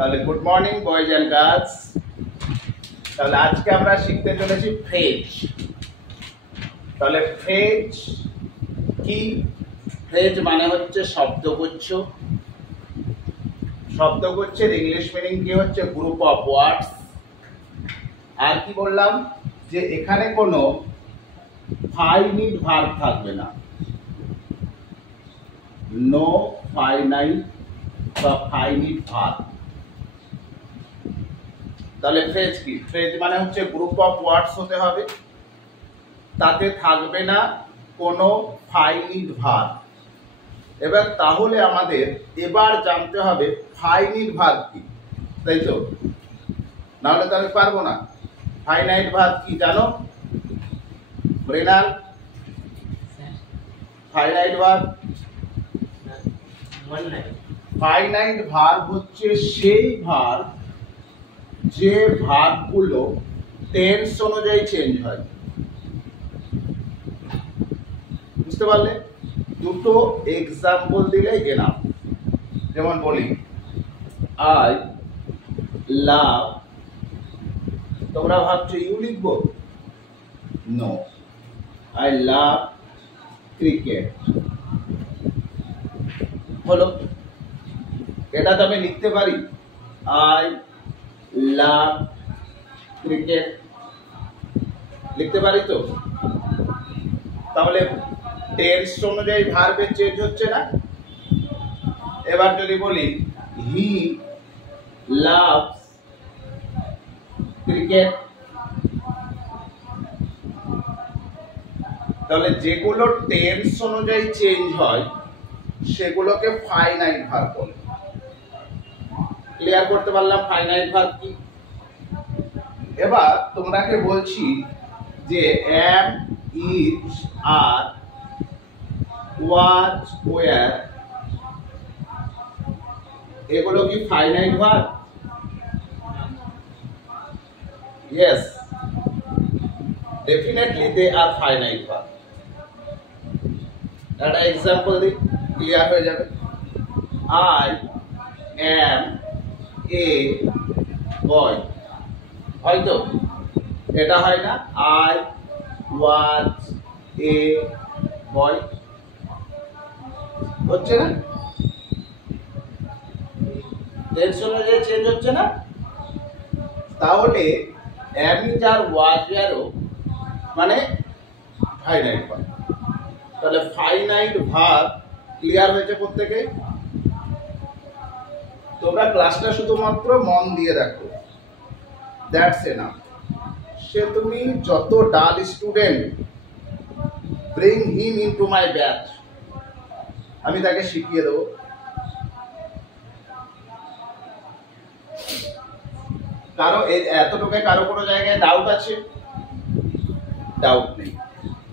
তাহলে good morning boys and girls. তাহলে আজকে আমরা শিখতে চলেছি ফ্রেজ। তাহলে ফ্রেজ কি? ফ্রেজ মানে হচ্ছে শব্দগুচ্ছ। শব্দগুচ্ছের ইংলিশ মিনিং কি হচ্ছে? গ্রুপ অফ ওয়ার্ডস। আর কি বললাম যে এখানে কোনো ফাইনিট ভার্ব থাকবে না, নো ফাইনাইট বা ফাইনিট ভার্ব। তাহলে ফ্রেজ কি? ফ্রেজ মানে হচ্ছে গ্রুপ অফ ওয়ার্ডস হতে হবে, তাতে থাকবে না কোনো ফাইনিট ভার্ব। এবার তাহলে আমাদের এবার জানতে হবে ফাইনিট ভার্ব কি, তাই তো? নাহলে তো আমি পারবো না। ফাইনাইট ভার্ব কি জানো Mrinal? Finite verb, finite verb হচ্ছে সেই ভার্ব যে ভার্বগুলো টেন্স অনুযায়ী চেঞ্জ হয়। বুঝতে পারলে? দুটো এক্সাম্পল দিলে এনাফ। যেমন বলি আই লাভ, তোমরা ভাবছো ইউ লিখবো? নো, আই লাভ ক্রিকেট হলো। এটা তো আমি লিখতে পারি আই লাভ ক্রিকেট, লিখতে পারি তো? তাহলে টেন্স অনুযায়ী ভার্বের চেঞ্জ হচ্ছে না। এবার যদি বলি হি লাভস ক্রিকেট, তাহলে যেগুলো টেন্স অনুযায়ী চেঞ্জ হয় সেগুলোকে ফাইনাইট ভার্ব বলে। ক্লিয়ার করতে পারলাম ফাইনাইট ভার্ব কি? এবার তোমরাকে বলছি যে am, is, are, was, were এগুলো কি finite verb? Yes, definitely they are finite verb. একটা এক্সাম্পল দিই, ক্লিয়ার হয়ে যাবে। আই এম এ বয়, হয়তো এটা হয় না? আই ওয়াজ এ বয় হচ্ছে না? টেন্স অনুযায়ী চেঞ্জ হচ্ছে না? তাহলে এম ইজ আর ওয়াজ এরও মানে ফাইনাইট ভার্ব। তাহলে ফাইনাইট ভার্ব ক্লিয়ার হয়েছে প্রত্যেকে? তোমরা ক্লাসটা শুধুমাত্র মন দিয়ে দেখো, দ্যাটস এনাফ। সে তুমি যত ডাল স্টুডেন্ট, ব্রিং হিম ইনটু মাই ব্যাচ, আমি তাকে শিখিয়ে দেবো। কারো এতটুকু কারো কোনো জায়গায় ডাউট আছে? ডাউট নেই।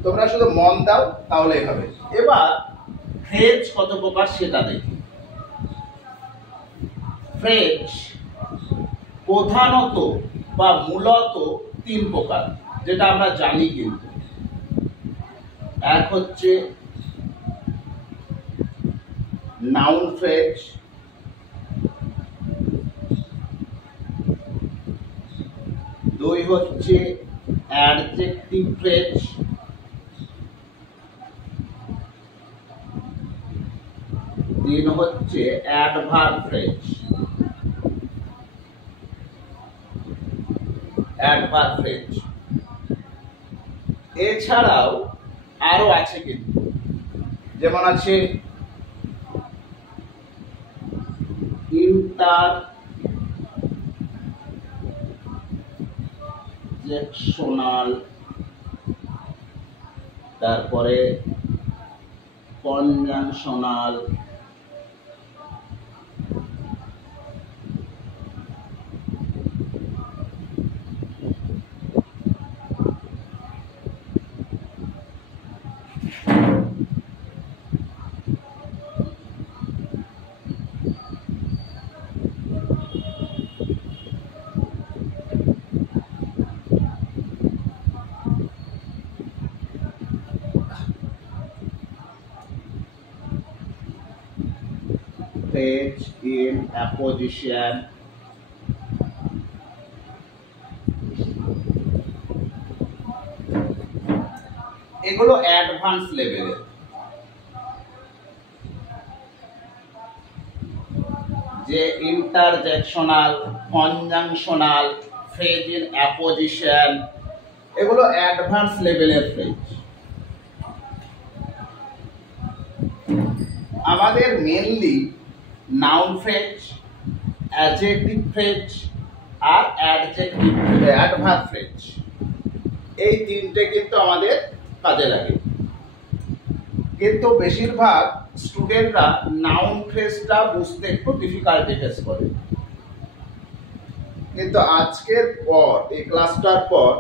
তোমরা শুধু মন দাও তাহলেই হবে। এবার ফ্রেজ কত প্রকার সেটা দেখি। ফ্রেজ প্রধানত বা মূলত তিন প্রকার, যেটা আমরা জানি। কিন্তু এক হচ্ছে নাউন ফ্রেজ, দুই হচ্ছে অ্যাডজেক্টিভ ফ্রেজ, তিন হচ্ছে অ্যাডভার্ব ফ্রেজ। অ্যাডভার্ব ফ্রেজ এছাড়াও আরো আছে কিন্তু, যেমন আছে ইন্টারজেকশনাল, তারপরে কনজাংশনাল, phrase in apposition, এগুলো অ্যাডভান্স লেভেলের। যে interjectional, conjunctional, phrase in apposition, এগুলো অ্যাডভান্স লেভেলের ফ্রেজ। আমাদের mainly noun phrase, adjective phrase আর অ্যাডভার্ব ফ্রেজ, এই তিনটে কিন্তু আমাদের কাজে লাগে। কিন্তু বেশিরভাগ স্টুডেন্টরা নাউন ফ্রেজটা বুঝতে একটু ডিফিকাল্টি ফেস করে। কিন্তু আজকের পর, এই ক্লাসটার পর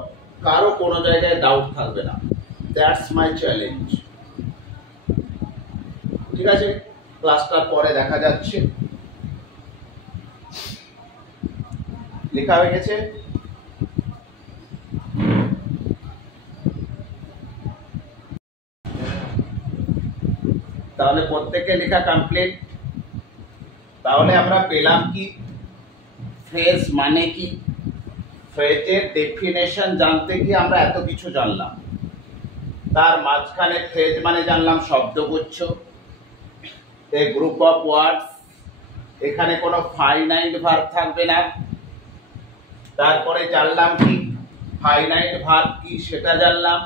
কারো কোনো জায়গায় ডাউট থাকবে না। That's my challenge. ঠিক আছে, ক্লাসটার পরে দেখা যাচ্ছে। লেখা হয়ে গেছে? তাহলে প্রত্যেকে লেখা কমপ্লিট। তাহলে আমরা পেলাম কি, ফ্রেজ মানে কি, ফ্রেজের ডেফিনেশন জানতে গিয়ে আমরা এত কিছু জানলাম। তার মাঝখানে ফ্রেজ মানে জানলাম শব্দগুচ্ছ, এ গ্রুপ অফ ওয়ার্ডস, এখানে কোনো ফাইনাইট ভার্ব থাকবে না। তারপরে জানলাম কি ফাইনাইট ভার্ব কি সেটা জানলাম,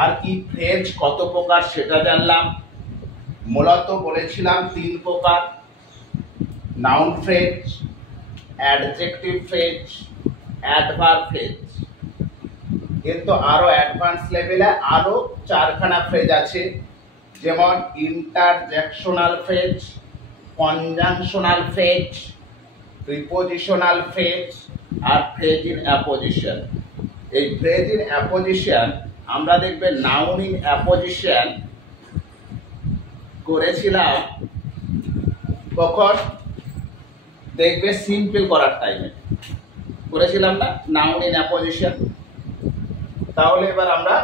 আর কি ফ্রেজ কত প্রকার সেটা জানলাম। মূলত বলেছিলাম 3 প্রকার: noun phrase, adjective phrase, adverb phrase. কিন্তু আরো অ্যাডভান্স লেভেলে আরো 4খানা ফ্রেজ আছে, যেমন interjectional phrase, conjunctional phrase, prepositional phrase আর ফ্রেজ ইন অ্যাপোজিশন। এই ফ্রেজ ইন অ্যাপোজিশন আমরা দেখবে নাউন ইন অ্যাপোজিশন করেছিলাম কখন, দেখবে সিম্পল করার টাইমে করেছিলাম না নাউন ইন অ্যাপোজিশন। তাহলে এবার আমরা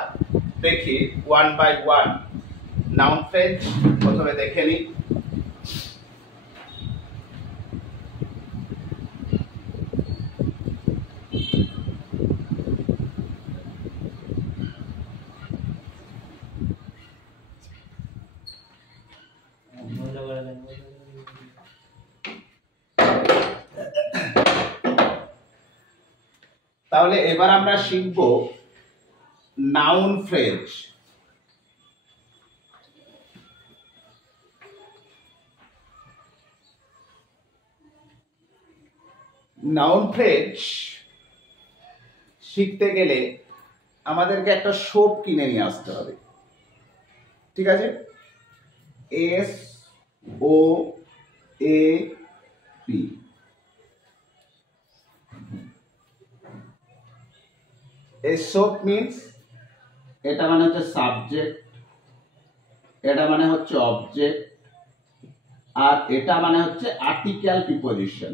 দেখি 1 বাই 1 নাউন ফ্রেজ। প্রথমে দেখে নিই। তাহলে এবার আমরা শিখব নাউন ফ্রেজ। নাউন ফ্রেজ শিখতে গেলে আমাদেরকে একটা সোপ কিনে নিয়ে আসতে হবে। ঠিক আছে, SOAP। SOAP মিন্স, এটা মানে হচ্ছে সাবজেক্ট, এটা মানে হচ্ছে অবজেক্ট, আর এটা মানে হচ্ছে আর্টিকেল প্রিপোজিশন।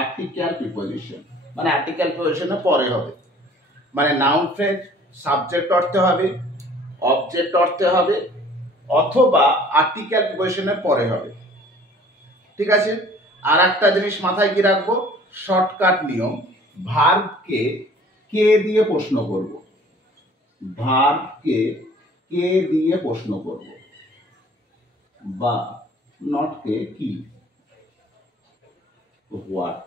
আর্টিকেল প্রিপোজিশন মানে আর্টিকেল প্রিপোজিশনের পরে হবে। মানে নাউন ফ্রেজ সাবজেক্ট অর্থে হবে, অবজেক্ট অর্থে হবে, অথবা আর্টিকেল প্রিপোজিশনের পরে হবে। ঠিক আছে, আর একটা জিনিস মাথায় কি রাখবো, শর্টকাট নিয়ম, ভার্বকে কে দিয়ে প্রশ্ন করব। ভার্বকে কে দিয়ে প্রশ্ন করব, বা নট কে, কি, হোয়াট।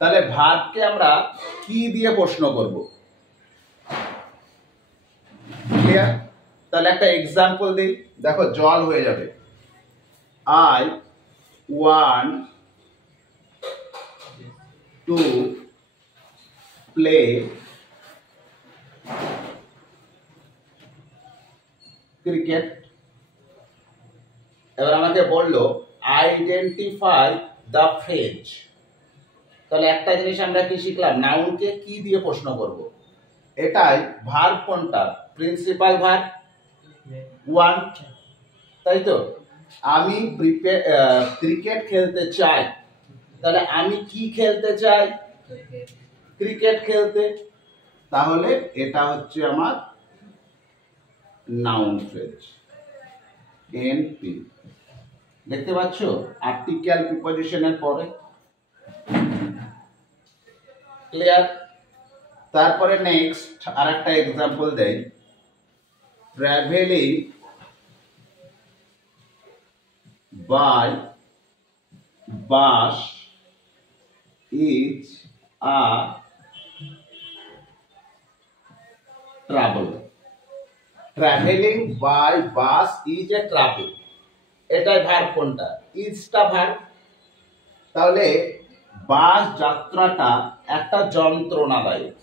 তাহলে ভার্বকে আমরা কি দিয়ে প্রশ্ন করব, ক্লিয়ার? তাহলে একটা এক্সাম্পল দিই, দেখো জল হয়ে যাবে। I want to play cricket. এবার আমাকে বললো আইডেন্টিফাই দ্য ফ্রেজ। তাহলে একটা জিনিস আমরা কি শিখলাম, নাউনকে কি দিয়ে প্রশ্ন করব। এটাই ভার্ব কোনটা, প্রিন্সিপাল ভার্ব ওয়ান্ট, তাই তো। আমি ক্রিকেট খেলতে চাই, তাহলে আমি কি খেলতে চাই, ক্রিকেট খেলতে। তাহলে এটা হচ্ছে আমার নাউন ফ্রেজ, এনপি। দেখতে পাচ্ছ, আর্টিকেল প্রিপোজিশনের পরে। ক্লিয়ার? তারপরে নেক্সট আরেকটা এক্সাম্পল দেই, travelling by bus is a travel. Travelling by bus is a travel, এটাই ভার্ব কোনটা? ইজটা ভার্ব। তাহলে বাস যাত্রাটা একটা যন্ত্রণাদায়ক।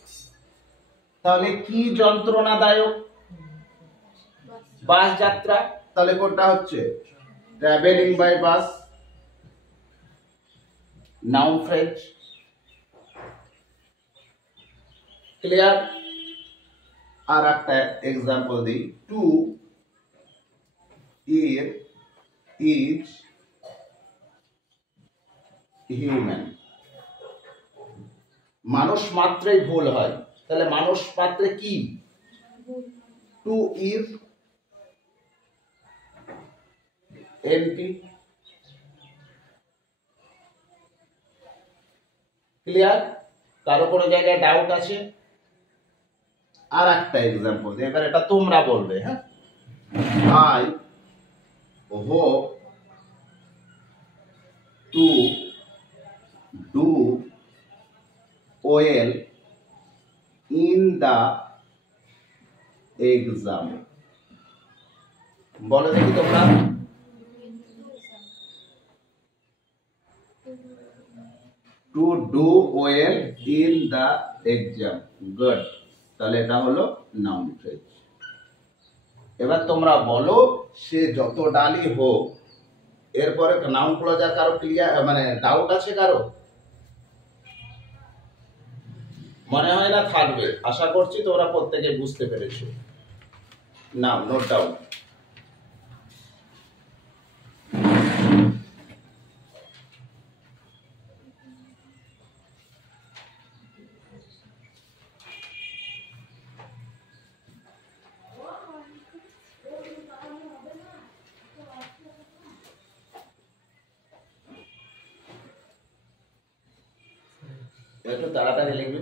তাহলে কি যন্ত্রণাদায়ক? বাস যাত্রা। তাহলে কোনটা হচ্ছে? Travelling by bus, noun phrase. Clear? আর একটা এক্সাম্পল দিই, টু ইজ হিউম্যান। মানুষ মাত্রই ভুল হয়, তাহলে মানুষ মাত্রে কি? To is NP. ক্লিয়ার? কারো কোনো জায়গায় ডাউট আছে? আর একটা এক্সাম্পল দিই, এবার এটা তোমরা বলবে। হ্যাঁ, I hope to do well in the exam. বলো দেখি তোমরা। To do well in the exam, good. তাহলে এটা হলো নাউন ফ্রেজ। এবার তোমরা বলো, সে যত ডালি হোক, এরপরে নাউন ক্লজার কারো ক্লিয়ার মানে ডাউট আছে কারো? মনে হয় না থাকবে, আশা করছি তোমরা প্রত্যেকে বুঝতে পেরেছো। নাও নোট ডাউন। একটু তাড়াতাড়ি লিখবে।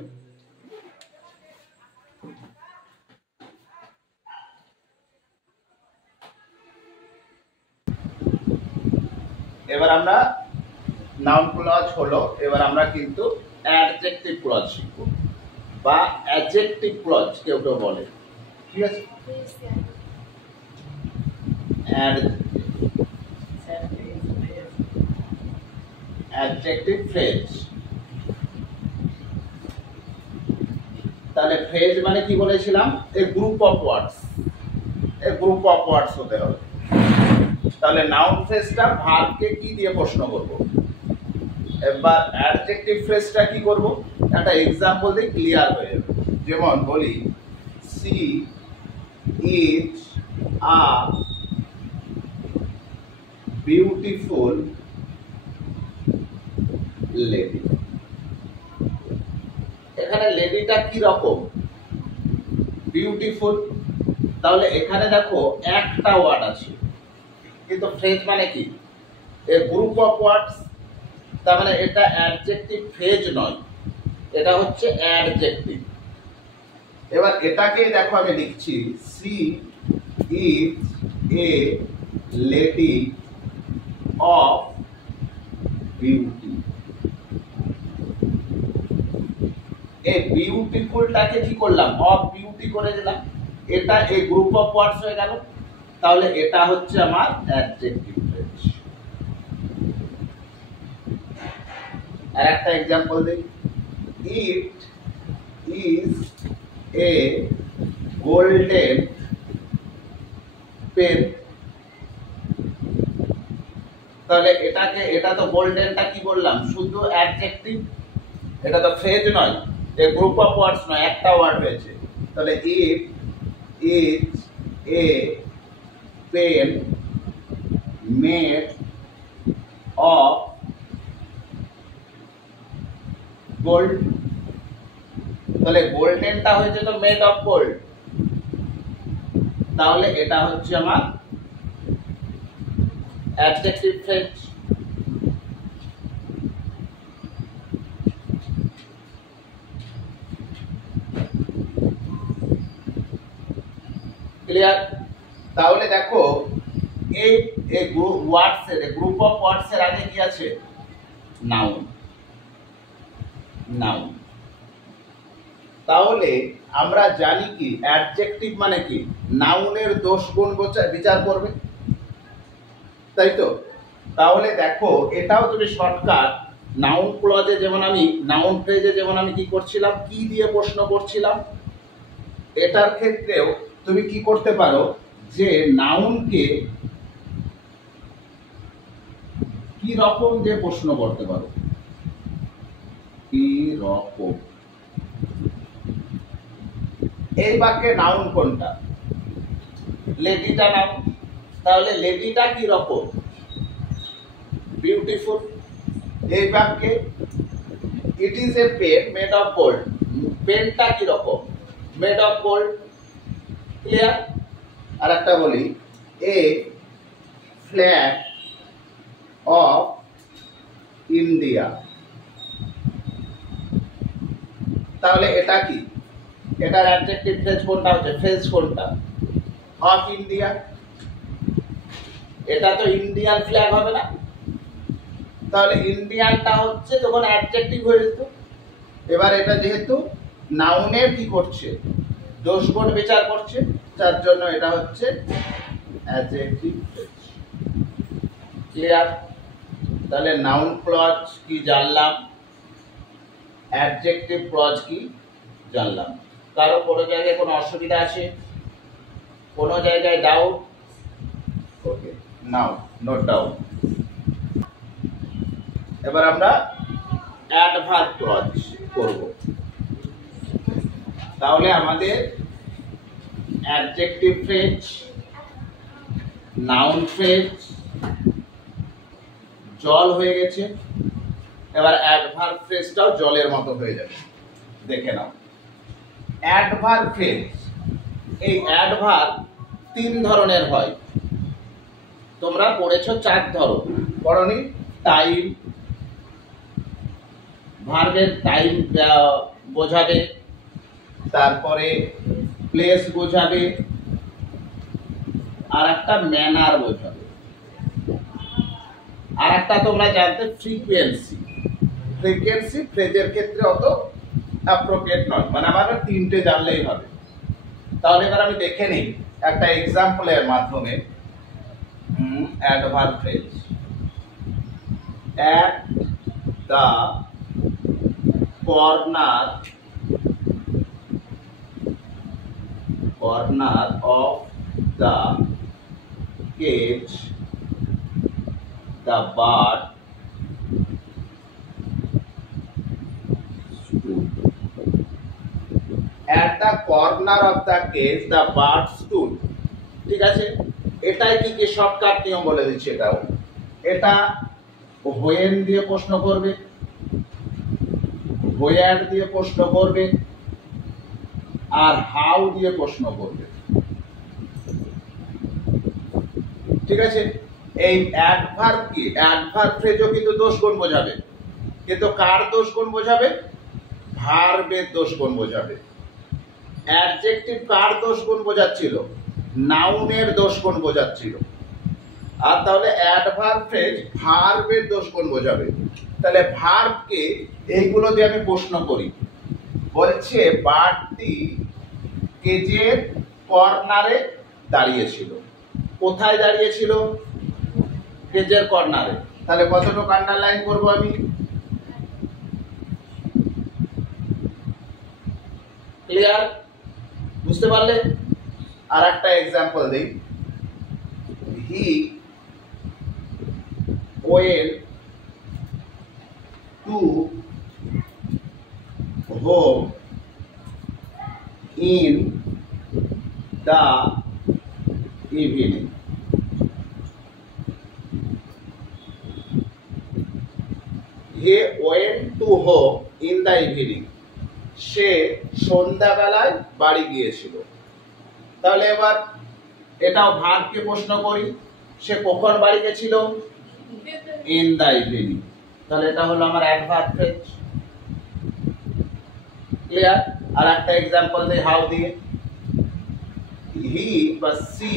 এবার আমরা নাউন ক্লজ হলো, এবার আমরা কিন্তু অ্যাডজেক্টিভ ক্লজ শিখবো, বা অ্যাডজেক্টিভ ক্লজ কেউ কেউ বলে। ঠিক আছে? Adjective phrase. তাহলে ফ্রেজ মানে কি বলেছিলাম? A group of words, a group of words হতে হবে। তাহলে নাউন ফ্রেজটা ভার্বকে কি দিয়ে প্রশ্ন করব, এবার অ্যাডজেক্টিভ ফ্রেজটা কি করব? একটা এক্সাম্পল দিয়ে ক্লিয়ার হয়ে যাবে। যেমন বলি, she is a beautiful lady. এখানে লেডিটা কি রকম? বিউটিফুল। তাহলে এখানে দেখো একটা ওয়ার্ড আছে, কিন্তু ফ্রেজ মানে কি? এ গ্রুপ অফ ওয়ার্ডস। তার মানে এটা অ্যাডজেক্টিভ ফ্রেজ নয়, এটা হচ্ছে অ্যাডজেক্টিভ। এবার এটাকে দেখো আমি লিখছি, she is a lady of beauty. এই বিউটিফুলটাকে কি করলাম? অফ বিউটি করে দিলাম, এটা এই গ্রুপ অফ ওয়ার্ডস হয়ে গেল। তাহলে এটা হচ্ছে আমার অ্যাডজেক্টিভ ফ্রেজ। আর একটা एग्जांपल দেই, it is a golden pen. তাহলে এটাকে, এটা তো গোল্ডেনটা কি বললাম? শুধু অ্যাডজেক্টিভ, এটা তো ফ্রেজ নয়, এ গ্রুপ অফ ওয়ার্ডস নয়, একটা ওয়ার্ড হয়েছে। তাহলে it is a pen made of gold. তাহলে গোল্ডেনটা হয়েছে তো মেড অফ গোল্ড, তাহলে এটা হচ্ছে আমার অ্যাডজেক্টিভ ফ্রেজ। ক্লিয়ার? তাহলে দেখো এই ওয়ার্ডস এর গ্রুপ অফ ওয়ার্ডস এর আগে কি আছে? নাউন। নাউন। তাহলে আমরা জানি কি অ্যাডজেক্টিভ মানে কি? নাউনের দোষ গুণ বিচার করবে, তাই তো? তাহলে দেখো এটাও তুমি শর্টকাট নাউন ক্লজে যেমন আমি নাউন ফ্রেজে যেমন আমি কি করছিলাম, কি দিয়ে প্রশ্ন করছিলাম, এটার ক্ষেত্রেও তুমি কি করতে পারো যে নাউনকে কি রকম যে প্রশ্ন করতে পারো, কি রকম। এই বাক্যে নাউন কোনটা? লেডিটা নাউন। তাহলে লেডিটা কি রকম? বিউটিফুল। এই বাক্যে it is a pen made of gold, পেনটা কি রকম? Made of gold. ক্লিয়ার? আর একটা বলি, এ ফ্ল্যাগ অফ ইন্ডিয়া। তাহলে এটা কি? এটার অ্যাডজেক্টিভ ফ্রেজ কোনটা হচ্ছে? ফ্রেজ কোনটা? Of India. এটা তো ইন্ডিয়ান ফ্ল্যাগ হবে না। তাহলে ইন্ডিয়ানটা হচ্ছে যখন অ্যাডজেক্টিভ হয়ে যেত। এবার এটা যেহেতু নাউনের কি করছে? দোষ গুণ বিচার করছে, যার জন্য এটা হচ্ছে অ্যাডজেক্টিভ ফ্রেজ। ক্লিয়ার? তাহলে নাউন ক্লজ কি জানলাম, অ্যাডজেক্টিভ ক্লজ কি জানলাম। কারো কোনো জায়গায় কোনো অসুবিধা আছে? কোনো জায়গায় ডাউট? ওকে, নাও নোট ডাউন। এবার আমরা অ্যাডভার্ব ক্লজ করব। তাহলে আমাদের অ্যাডজেক্টিভ ফ্রেজ, নাউন ফ্রেজ জল হয়ে গেছে। এবার অ্যাডভার্ব ফ্রেজটাও জলের মতো হয়ে যাবে। দেখে নাও অ্যাডভার্ব ফ্রেজ। এই অ্যাডভার্ব তিন ধরনের হয়। তোমরা পড়েছো চার ধরন, পড়নি? টাইম, ভার্বের টাইম বোঝাবে, তারপরে প্লেস বোঝাবে, আর একটা ম্যানার বোঝাবে, আর একটা তোমরা জানতে ফ্রিকোয়েন্সি। ফ্রিকোয়েন্সি ফ্রেজের ক্ষেত্রে অত অ্যাপ্রোপ্রিয়েট নয়, মানে আমার তিনটে জানলেই হবে। তাহলে এবার আমি দেখে নিই একটা এক্সাম্পলের মাধ্যমে adverb phrase. At the corner of the cage the bird stood. At the corner of the cage the bird stood. ঠিক আছে? এটাই কি শর্টকাট নিয়ম বলে দিচ্ছি। এটা when দিয়ে প্রশ্ন করবে, where দিয়ে প্রশ্ন করবে, আর how দিয়ে প্রশ্ন করবে। ঠিক আছে? এই অ্যাডভার্ব কি? অ্যাডভার্ব ফ্রেজও কিন্তু দোষ গুণ বোঝাবে, কিন্তু কার দোষ গুণ বোঝাবে? ভার্বের দোষ গুণ বোঝাবে। অ্যাডজেক্টিভ কার দোষ গুণ বোঝাচ্ছিল? নাউনের দোষ গুণ বোঝাচ্ছিল। আর তাহলে অ্যাডভার্ব ফ্রেজ ভার্বের দোষ গুণ বোঝাবে। তাহলে ভার্বকে এইগুলো দিয়ে আমি প্রশ্ন করি। বলছে বার্ডটি কেজের কর্নারে দাঁড়িয়েছিল। কোথায় দাঁড়িয়েছিল? কেজের কর্নারে। তাহলে কতটুকু আন্ডারলাইন করব আমি? ক্লিয়ার? বুঝতে পারলে? আর একটা এক্সাম্পল দিই। He went to home in the evening. He went to home in the evening. সে সন্ধ্যাবেলায় বাড়ি গিয়েছিল। তাহলে এবার এটাও ভার্বকে প্রশ্ন করি, সে কখন বাড়ি গেছিল? In the evening. তাহলে এটা হলো আমার অ্যাডভার্ব ফ্রেজ। ক্লিয়ার? আর একটা এক্সাম্পল দেই হাউ দিয়ে। হি বা C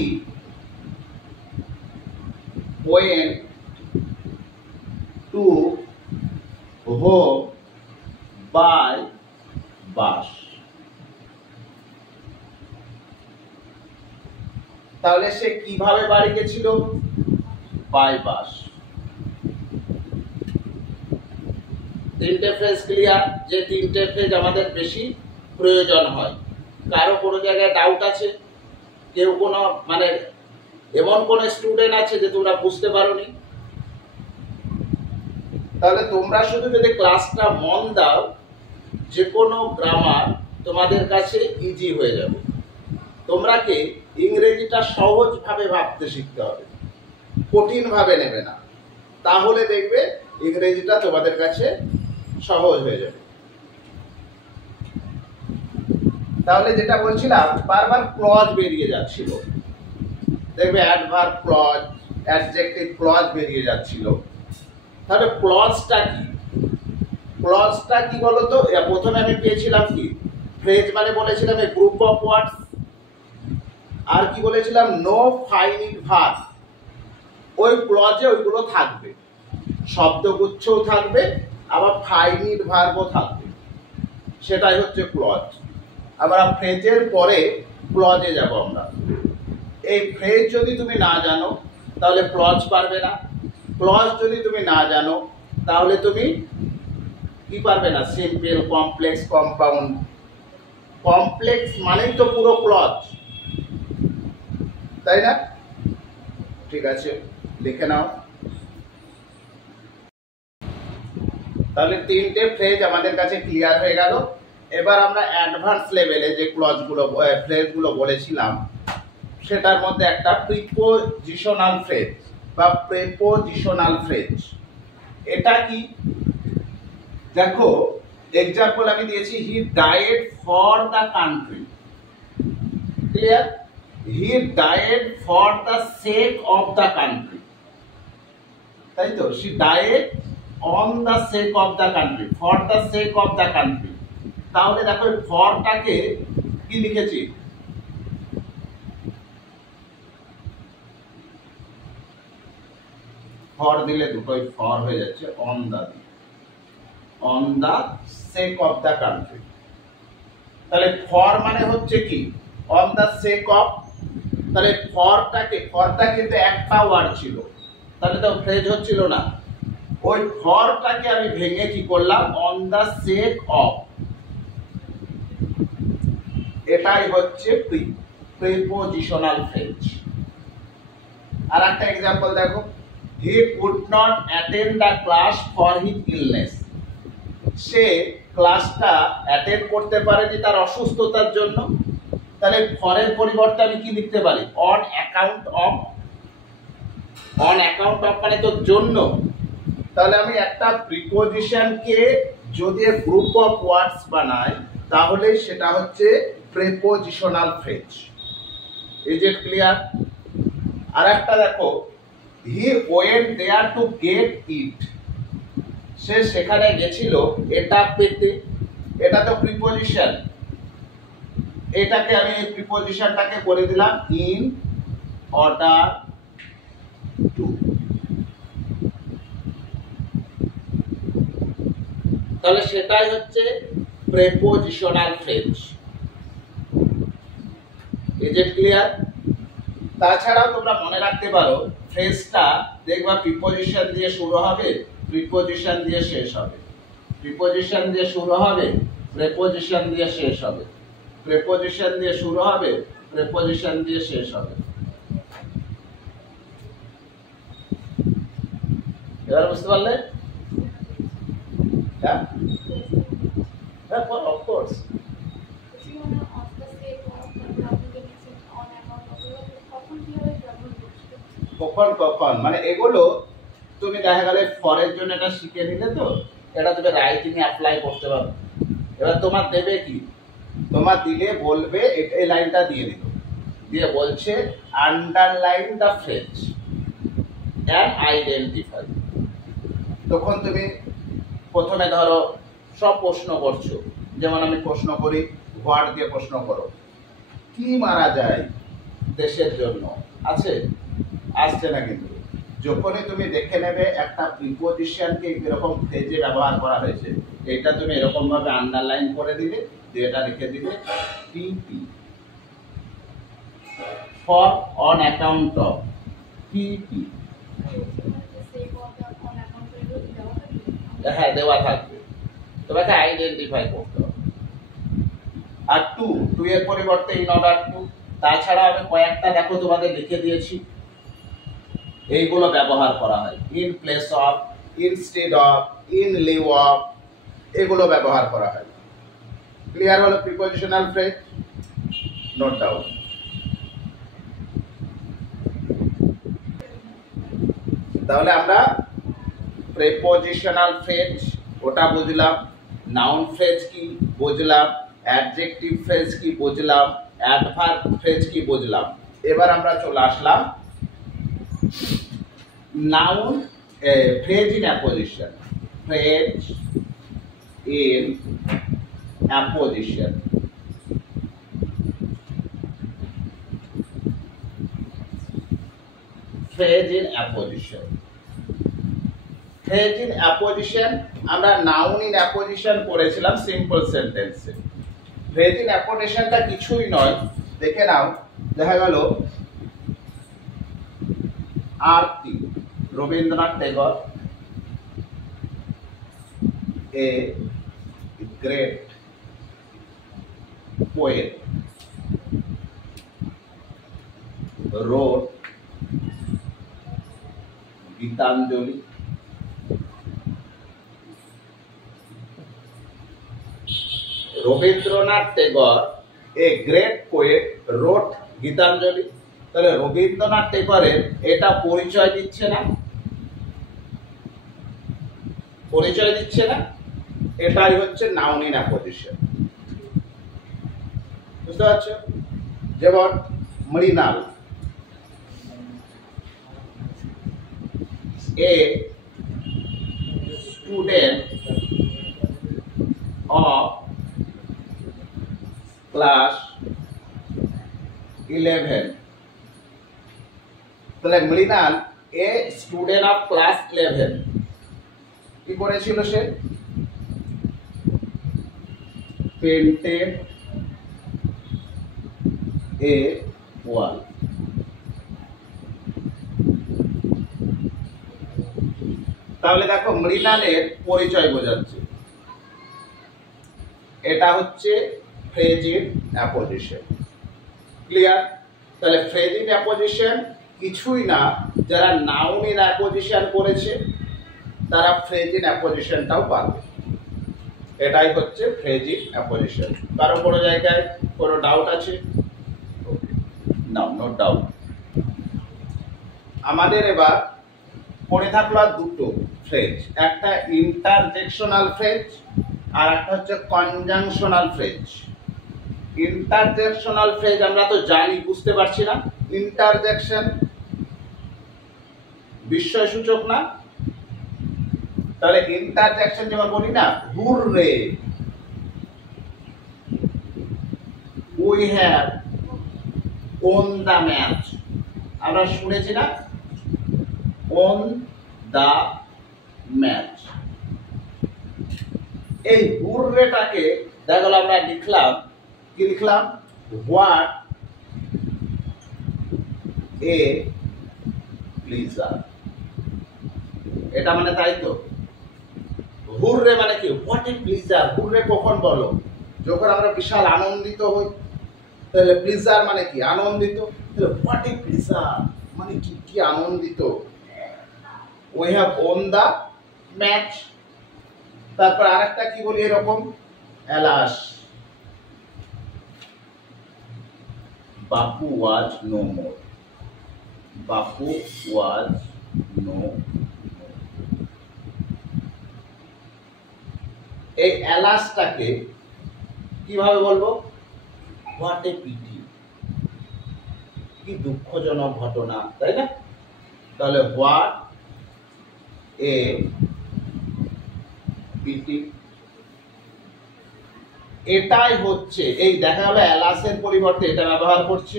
went to home by bus। তাহলে সে কিভাবে বাড়ি গেছিল? By bus. তিনটে ফ্রেজ ক্লিয়ার? যে তিনটে ফ্রেজ আমাদের বেশি প্রয়োজন হয়। কারো কোনো জায়গায় ডাউট আছে? কেউ কোনো মানে এমন কোন স্টুডেন্ট আছে যে তোমরা বুঝতে পারোনি? তাহলে তোমরা শুধু যদি ক্লাসটা মন দাও, যে কোনো গ্রামার তোমাদের কাছে ইজি হয়ে যাবে। তোমরাকে ইংরেজিটা সহজভাবে ভাবতে শিখতে হবে, কঠিন ভাবে নেবে না, তাহলে দেখবে ইংরেজিটা তোমাদের কাছে সহজ হয়ে যাবে। তাহলে যেটা বলছিলাম, বারবার ক্লজ বেরিয়ে যাচ্ছিল, দেখবে অ্যাডভার্ব ক্লজ, অ্যাডজেক্টিভ ক্লজ বেরিয়ে যাচ্ছিল। তাহলে ক্লজটা কি? ক্লজটা কি বলতো? প্রথমে আমি পেয়েছিলাম কি, ফ্রেজ মানে বলেছিলাম এ গ্রুপ অফ ওয়ার্ডস, আর কি বলেছিলাম, নো ফাইনিট ভার্ব। ওই ক্লজে ওইগুলো থাকবে, শব্দগুচ্ছও থাকবে, আবার ফাইনিট ভার্বও থাকবে, সেটাই হচ্ছে ক্লজ। আমরা ফ্রেজের পরে ক্লজে যাব আমরা। এই ফ্রেজ যদি তুমি না জানো তাহলে ক্লজ পারবে না, ক্লজ যদি তুমি না জানো তাহলে তুমি কি পারবে না? Simple, complex, compound. কমপ্লেক্স মানেই তো পুরো ক্লজ, তাই না? ঠিক আছে, লিখে নাও। তাহলে তিনটে ফ্রেজ আমাদের কাছে ক্লিয়ার হয়ে গেল। এবার আমরা অ্যাডভান্স লেভেলে যে ক্লজগুলো, ফ্রেজগুলো বলেছিলাম, সেটার মধ্যে একটা প্রিপোজিশনাল ফ্রেজ বা প্রেপোজিশনাল ফ্রেজ। এটা কি? দেখো, এক্সাম্পল আমি দিয়েছি, he died for the country. Clear? He died for the sake of the country, তাই তো? She died on the sake of the country, for the sake of the country. তাহলে দেখো, ফরটাকে কি লিখেছি? ফর দিলে দুটোই ফর হয়ে যাচ্ছে, on the, on the sake of the country. তাহলে ফর মানে হচ্ছে কি? On the sake of. তাহলে ফরটা কিন্তু একটা ওয়ার্ড ছিল, তাহলে তো ফ্রেজ হচ্ছিল না। ওই ফরটাকে আমি ভেঙে কি করলাম? On the sake of. এটাই হচ্ছে প্রিপোজিশনাল ফ্রেজ। আর একটা এক্সাম্পল দেখো, he could not attend the class for his illness। সে ক্লাসটা অ্যাটেন্ড করতে পারেনি তার অসুস্থতার জন্য। তাহলে ফরের পরিবর্তে আমি কি লিখতে পারি? On account of. On account of মানে তো জন্য। তাহলে আমি একটা প্রিপোজিশনকে যদি গ্রুপ অফ ওয়ার্ডস বানাই তাহলে সেটা হচ্ছে prepositional phrase. Is it clear? আর একটা দেখো, he went there to get it. সে সেখানে গেছিল এটা পেতে। এটা তো প্রিপোজিশন। এটাকে আমি এই প্রিপোজিশনটাকে করে দিলাম ইন অর্ডার টু। তাহলে সেটাই হচ্ছে prepositional phrase. Is it clear? তাছাড়াও তোমরা মনে রাখতে পারো, ফ্রেজটা দেখবা প্রিপোজিশন দিয়ে শুরু হবে, প্রিপোজিশন দিয়ে শেষ হবে, প্রিপোজিশন দিয়ে শুরু হবে, প্রিপোজিশন দিয়ে শেষ হবে, প্রিপোজিশন দিয়ে শুরু হবে, প্রিপোজিশন দিয়ে শেষ হবে। এবার বুঝতে পারলে? হ্যাঁ, হ্যাঁ, অফ কোর্স। কখন কখন মানে এগুলো তুমি দেখা গেলে ফরের জন্য এটা শিখে নিলে, তো এটা তুমি রাইটিং এ অ্যাপ্লাই করতে পারবে। এবার তোমার দেবে কি? তোমার দিলে বলবে, এই লাইনটা দিয়ে দিল, দিয়ে বলছে underline the phrase and identify. তখন তুমি প্রথমে ধরো সব প্রশ্ন করছো, যেমন আমি প্রশ্ন করি, হোয়াট দিয়ে প্রশ্ন করো, কি মারা যায়? দেশের জন্য আছে, আসছে না কিন্তু। যখনই তুমি দেখে নেবে একটা প্রিপোজিশনকে এরকম ফ্রেজে ব্যবহার করা হয়েছে, এটা তুমি এরকম ভাবে আন্ডারলাইন করে দিলে, দিয়ে এটা লিখে দিলে পিপি, ফর অন অ্যাকাউন্ট অফ, পিপি। হ্যাঁ, দেওয়া থাকবে, তোমাকে আইডেন্টিফাই করতে হবে। আর টু এর পরিবর্তে ইন অর্ডার টু, তাছাড়া আমি কয়েকটা দেখো তোমাদের লিখে দিয়েছি, এইগুলো ব্যবহার করা হয়। In place of, instead of, in Liu of, এগুলো ব্যবহার করা হয়। ক্লিয়ার হলো প্রিপোজিশনাল ফ্রেজ? Note down. তাহলে আমরা প্রিপোজিশনাল ফ্রেজ ওটা বুঝলাম, নাউন ফ্রেজ কি বুঝলাম, অ্যাডজেক্টিভ ফ্রেজ কি বুঝলাম, অ্যাডভার্ব ফ্রেজ কি বুঝলাম। এবার আমরা চলে আসলাম noun phrase in apposition. Phrase in apposition, phrase in apposition. Phrase in apposition আমরা নাউন ইন অ্যাপোজিশন করেছিলাম সিম্পল সেন্টেন্সে। ফ্রেজ ইন অ্যাপোজিশনটা কিছুই নয়, দেখে নাও। দেখা গেল আরতি, Rabindranath Tagore, a great poet, wrote Gitanjali, Rabindranath Tagore a great poet wrote Gitanjali. তাহলে রবীন্দ্রনাথ টেগরের এটা পরিচয় দিচ্ছে না? পরিচয় দিচ্ছে না? এটাই হচ্ছে নাউন ইন অ্যাপোজিশন। বুঝতে পারছো? যেমন Mrinal, a student of class 11। তাহলে Mrinal a student of class 11 কি করেছিল সে? পেন্টেড এ ওয়াল। তাহলে দেখো মৃণালের পরিচয় বোঝাচ্ছে, এটা হচ্ছে ফ্রেজ ইন অ্যাপোজিশন। ক্লিয়ার? তাহলে ফ্রেজ ইন অ্যাপোজিশন কিছুই না, যারা নাউন ইন অ্যাপোজিশন করেছে তারা ফ্রেজ ইন অ্যাপোজিশনটাও পাবে। এটাই হচ্ছে ফ্রেজ ইন অ্যাপোজিশন। কারো কোনো জায়গায় কোনো ডাউট আছে? নাও, নো ডাউট। আমাদের এবার পড়ে থাকলো দুটো ফ্রেজ, একটা ইন্টারজেকশনাল ফ্রেজ আর একটা হচ্ছে কনজাংশনাল ফ্রেজ। ইন্টারজেকশনাল ফ্রেজ আমরা তো জানি, বুঝতে পারছি না। ইন্টারজেকশন বিস্ময়সূচক না? তাহলে ইন্টারজেকশন যেমন বলি না, hurray, we have won the match, আমরা শুনেছি না? Won the match. এই হুররেটাকে দেখা গেল আমরা লিখলাম, কি লিখলাম? What a pleasure. এটা মানে তাই তো? হুররে মানে কি? What a pleasure. হুররে কখন বলো? যখন আমরা বিশাল আনন্দিত হই। তাহলে প্লিজার মানে কি? আনন্দিত। তাহলে হোয়াট এ প্লিজার মানে কি? কি আনন্দিত। We have won the match. তারপর আরেকটা কি বলি এরকম? Alas, Bapu was no more. Bapu was no more. এই অ্যালাসটাকে কিভাবে বলবো? হোয়াট এ পিটি, কি দুঃখজনক ঘটনা, তাই না? তাহলে হোয়াট এ পিটি, এটাই হচ্ছে। এই দেখা গেল অ্যালাসের পরিবর্তে এটা ব্যবহার করছে,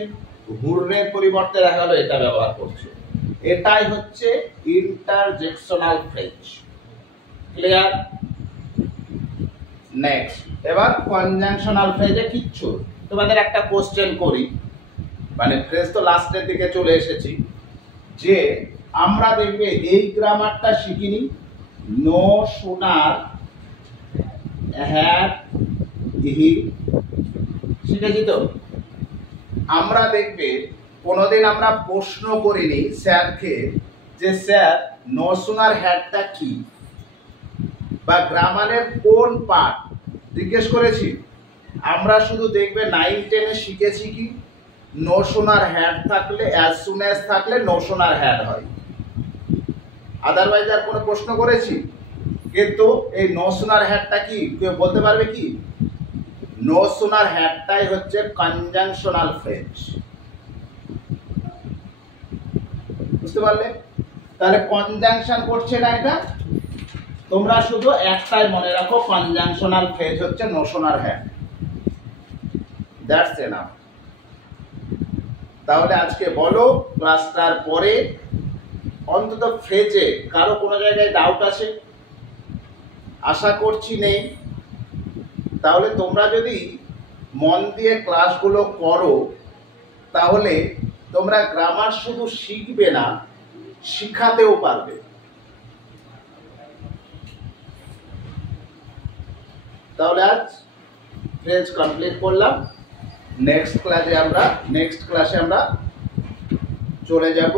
হুররের পরিবর্তে দেখা গেল এটা ব্যবহার করছো। এটাই হচ্ছে ইন্টারজেকশনাল ফ্রেজ। ক্লিয়ার? নেক্সট, এবার কনজাংশনাল ফ্রেজে কিচ্ছু তোমাদের একটা কোশ্চেন করি, মানে ফ্রেজ তো লাস্টের দিকে চলে এসেছি, যে আমরা দেখবে এই গ্রামারটা শিখিনি, নো সোনার হ্যাড হি, শিখেছি তো? আমরা দেখবে কোনোদিন আমরা প্রশ্ন করিনি স্যারকে যে স্যার নো সোনার হ্যাডটা কি, বা গ্রামারের কোন পার্ট জিজ্ঞেস করেছি। আমরা শুধু দেখবে 9-10-এ শিখেছি কি নো সোনার হ্যাড থাকলে, অ্যাজ সুন অ্যাজ থাকলে নো সোনার হ্যাড হয়, আদারওয়াইজ আর কোনো প্রশ্ন করেছি? কিন্তু এই নো সোনার হ্যাডটা কি কেউ বলতে পারবে কি? নো সোনার হ্যাডটাই হচ্ছে কনজাংশনাল ফ্রেজ। বুঝতে পারলে? তাহলে কনজাংশন করছে না এটা, তোমরা শুধু একটাই মনে রাখো, কনজাংশনাল ফ্রেজ হচ্ছে no sooner had. That's enough. তাহলে আজকে বলো ক্লাসটার পরে অন্তত ফ্রেজে কারো কোনো জায়গায় ডাউট আছে? আশা করছি নেই। তাহলে তোমরা যদি মন দিয়ে ক্লাসগুলো করো তাহলে তোমরা গ্রামার শুধু শিখবে না, শিখাতেও পারবে। তাহলে আজ ফ্রেজ কমপ্লিট করলাম। নেক্সট ক্লাসে আমরা চলে যাব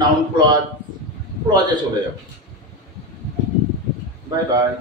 নাউন ক্লজে চলে যাব। Bye bye.